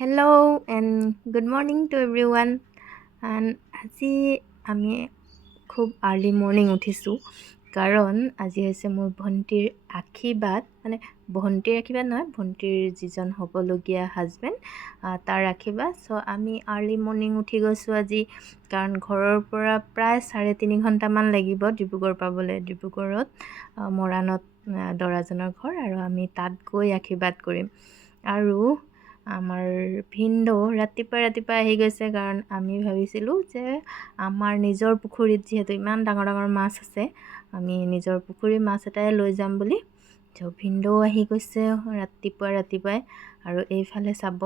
Hello and good morning to everyone. And আজি আমি খুব আৰ্লি মৰ্ণিং উঠিছোঁ কাৰণ আজি হৈছে মোৰ ভণ্টিৰ আশীৰ্বাদ নহয় ভণ্টিৰ যিজন হ'বলগীয়া হাজবেণ্ড তাৰ আশীৰ্বাদ। চ' আমি আৰ্লি মৰ্ণিং উঠি গৈছোঁ আজি কাৰণ ঘৰৰ পৰা প্ৰায় 3.5 ঘণ্টামান লাগিব ডিব্ৰুগড় পাবলৈ। ডিব্ৰুগড়ত মৰাণত দৰাজনৰ ঘৰ আৰু আমি তাত গৈ আশীৰ্বাদ কৰিম। আৰু আমাৰ ভিনদেউ ৰাতিপুৱা আহি গৈছে কাৰণ আমি ভাবিছিলোঁ যে আমাৰ নিজৰ পুখুৰীত যিহেতু ইমান ডাঙৰ মাছ আছে, আমি নিজৰ পুখুৰীৰ মাছ এটাই লৈ যাম বুলি। ভিনদেউ আহি গৈছে ৰাতিপুৱাই আৰু এইফালে চাব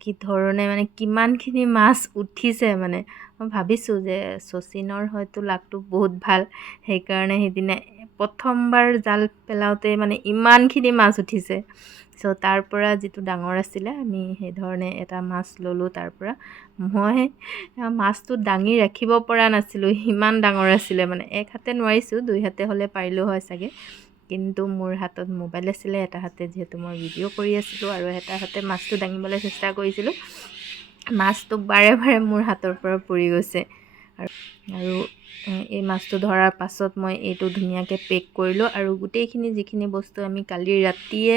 কি ধৰণে কিমানখিনি মাছ উঠিছে। মই ভাবিছোঁ যে শচীনৰ হয়তো লাকটো বহুত ভাল, সেইকাৰণে সেইদিনা প্ৰথমবাৰ জাল পেলাওঁতে ইমানখিনি মাছ উঠিছে। চ' তাৰ পৰা যিটো ডাঙৰ আছিলে আমি সেইধৰণে এটা মাছ ল'লোঁ। তাৰ পৰা মই মাছটো দাঙি ৰাখিব পৰা নাছিলোঁ, ইমান ডাঙৰ আছিলে। এক হাতে নোৱাৰিছোঁ, 2 হাতে হ'লে পাৰিলোঁ হয় চাগে, কিন্তু মোৰ হাতত মোবাইল আছিলে, এটা হাতে যিহেতু মই ভিডিঅ' কৰি আছিলোঁ আৰু এটা হাতে মাছটো দাঙিবলৈ চেষ্টা কৰিছিলোঁ। মাছটো বাৰে মোৰ হাতৰ পৰা পৰি গৈছে আৰু এই মাছটো ধৰাৰ পাছত মই এইটো ধুনীয়াকৈ পেক কৰিলোঁ আৰু গোটেইখিনি যিখিনি বস্তু আমি কালি ৰাতিয়ে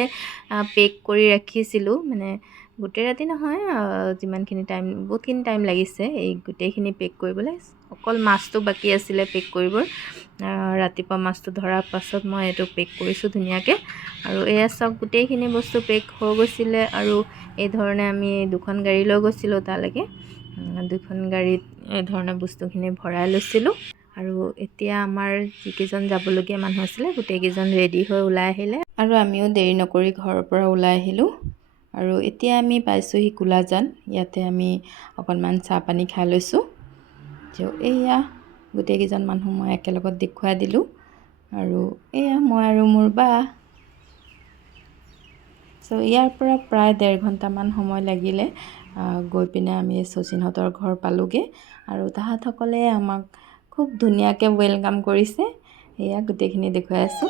পেক কৰি ৰাখিছিলোঁ, গোটেই ৰাতি নহয়, যিমানখিনি টাইম, বহুতখিনি টাইম লাগিছে এই গোটেইখিনি পেক কৰিবলৈ। অকল মাছটো বাকী আছিলে পেক কৰিবৰ। ৰাতিপুৱা মাছটো ধৰাৰ পাছত মই এইটো পেক কৰিছোঁ ধুনীয়াকৈ। আৰু এয়া চাওক, গোটেইখিনি বস্তু পেক হৈ গৈছিলে আৰু এই ধৰণে আমি 2খন গাড়ী লৈ গৈছিলোঁ তালৈকে। 2খন গাড়ীত এই ধৰণে বস্তুখিনি ভৰাই লৈছিলোঁ। আৰু এতিয়া আমাৰ যিকেইজন যাবলগীয়া মানুহ আছিলে গোটেইকেইজন ৰেডি হৈ ওলাই আহিলে আৰু আমিও দেৰি নকৰি ঘৰৰ পৰা ওলাই আহিলোঁ। আৰু এতিয়া আমি পাইছোঁহি কোলাজান। ইয়াতে আমি অকণমান চাহ পানী খাই লৈছোঁ। এয়া গোটেইকেইজন মানুহ মই একেলগত দেখুৱাই দিলোঁ। আৰু এয়া মই আৰু মোৰ বা। চ' ইয়াৰ পৰা প্ৰায় 1.5 ঘণ্টামান সময় লাগিলে গৈ পিনে আমি শচীনহঁতৰ ঘৰ পালোঁগৈ। আৰু তাহাঁতসকলে আমাক খুব ধুনীয়াকৈ ৱেলকাম কৰিছে। এয়া গোটেইখিনি দেখুৱাই আছোঁ।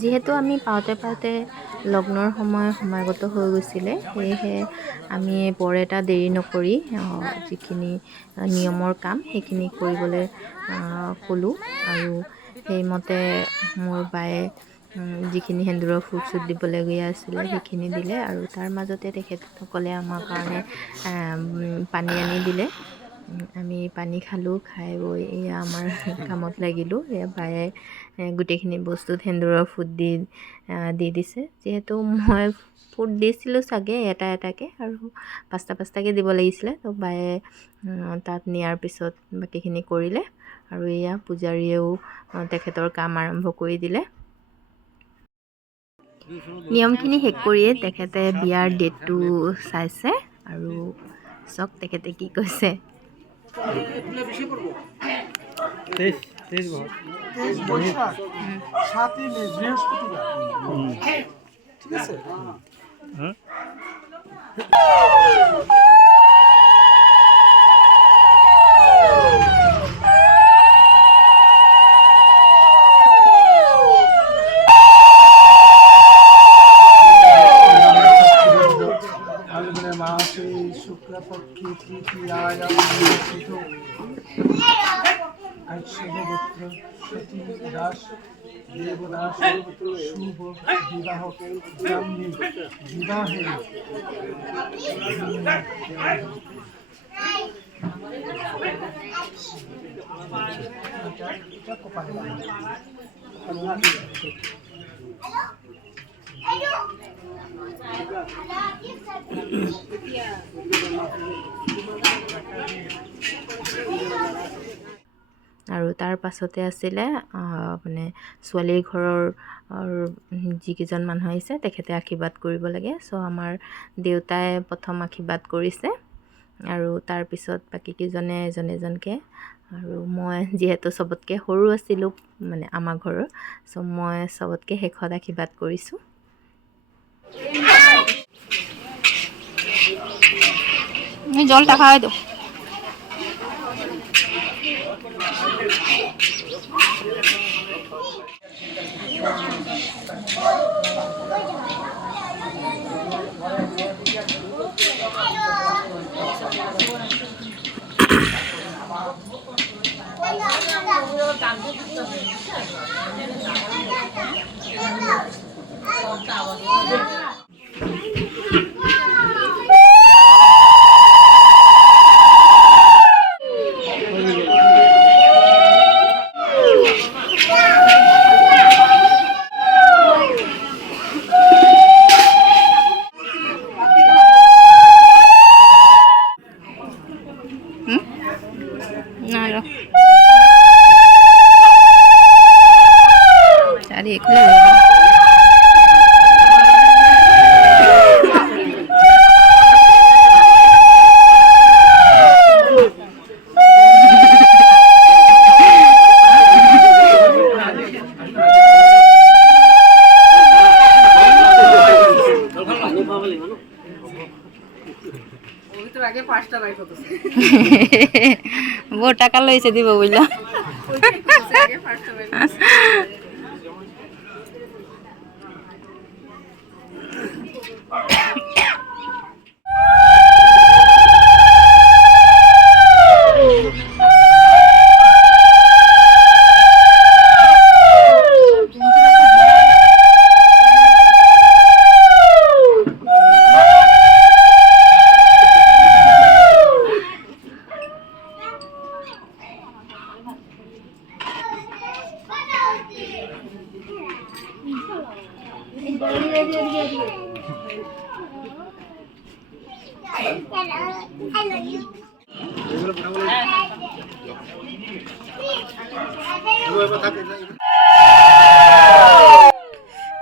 যিহেতু আমি পাওঁতে লগ্নৰ সমাগত হৈ গৈছিলে, সেয়েহে আমি বৰ এটা দেৰি নকৰি যিখিনি নিয়মৰ কাম সেইখিনি কৰিবলৈ ক'লোঁ। আৰু সেইমতে মোৰ বায়ে যিখিনি সেন্দুৰৰ ফুট চুট দিবলগীয়া আছিলে সেইখিনি দিলে। আৰু তাৰ মাজতে তেখেতসকলে আমাৰ কাৰণে পানী আনি দিলে। আমি পানী খালোঁ, খাই বৈ এয়া আমাৰ কামত লাগিলোঁ। এয়া বায়ে গোটেইখিনি বস্তুত সেন্দুৰৰ ফুট দি দিছে। যিহেতু মই ফুট দিছিলোঁ চাগে এটাকৈ আৰু 5টাকৈ দিব লাগিছিলে। তো বায়ে তাত নিয়াৰ পিছত বাকীখিনি কৰিলে। আৰু এয়া পূজাৰীয়েও তেখেতৰ কাম আৰম্ভ কৰি দিলে। নিয়মখিনি শেষ কৰিয়ে তেখেতে বিয়াৰ ডেটটো চাইছে আৰু চাওক তেখেতে কি কৈছে। 23 বৈশাখ 7 মে বৃহস্পতিবার। ঠিক আছে। মাসে শুক্লপক্ষে তৃতীয়ায়াম কাশ্যপপুত্র সতী দাস দেবদাস শুভ বিবাহ ব্রাহ্মী বিবাহে এটা কপাল আৰু তাৰ পাছতে আছিলে মানে ছোৱালীৰ ঘৰৰ যিকেইজন মানুহ আহিছে তেখেতে আশীৰ্বাদ কৰিব লাগে। চ' আমাৰ দেউতাই প্ৰথম আশীৰ্বাদ কৰিছে আৰু তাৰপিছত বাকীকেইজনে এজন এজনকৈ। আৰু মই যিহেতু চবতকৈ সৰু আছিলোঁ মানে আমাৰ ঘৰৰ, চ' মই চবতকৈ শেষত আশীৰ্বাদ কৰিছোঁ। জলটা খাওয়াই দাও। Nalo. Tadi keluar. বউ টাকা লইছে দিব বুঝলা।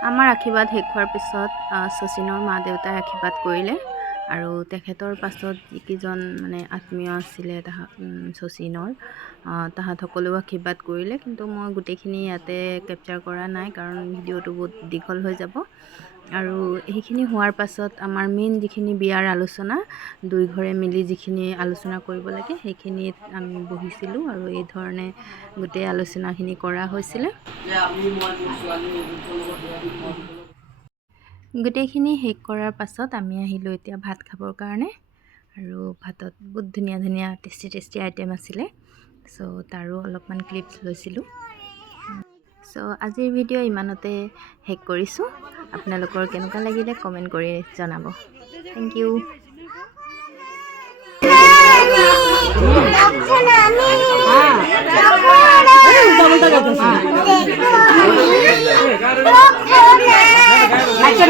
আমাৰ আশীৰ্বাদ শেষ হোৱাৰ পিছত শচীনৰ মা দেউতাই আশীৰ্বাদ কৰিলে আৰু তেখেতৰ পাছত যিকেইজন মানে আত্মীয় আছিলে শচীনৰ তাহাঁত সকলেও আশীৰ্বাদ কৰিলে। কিন্তু মই গোটেইখিনি ইয়াতে কেপচাৰ কৰা নাই কাৰণ ভিডিঅ'টো বহুত দীঘল হৈ যাব। আৰু সেইখিনি হোৱাৰ পাছত আমাৰ মেইন যিখিনি বিয়াৰ আলোচনা, দুই ঘৰে মিলি যিখিনি আলোচনা কৰিব লাগে সেইখিনিত আমি বহিছিলোঁ আৰু এই ধৰণে গোটেই আলোচনাখিনি কৰা হৈছিলে। গোটেইখিনি শেষ কৰাৰ পাছত আমি আহিলোঁ এতিয়া ভাত খাবৰ কাৰণে। আৰু ভাতত বহুত ধুনীয়া ধুনীয়া টেষ্টি আইটেম আছিলে, চ' তাৰো অলপমান ক্লিপছ লৈছিলোঁ। চ' আজিৰ ভিডিঅ' ইমানতে শেষ কৰিছোঁ। আপোনালোকৰ কেনেকুৱা লাগিলে কমেণ্ট কৰি জনাব। Thank you. নাচো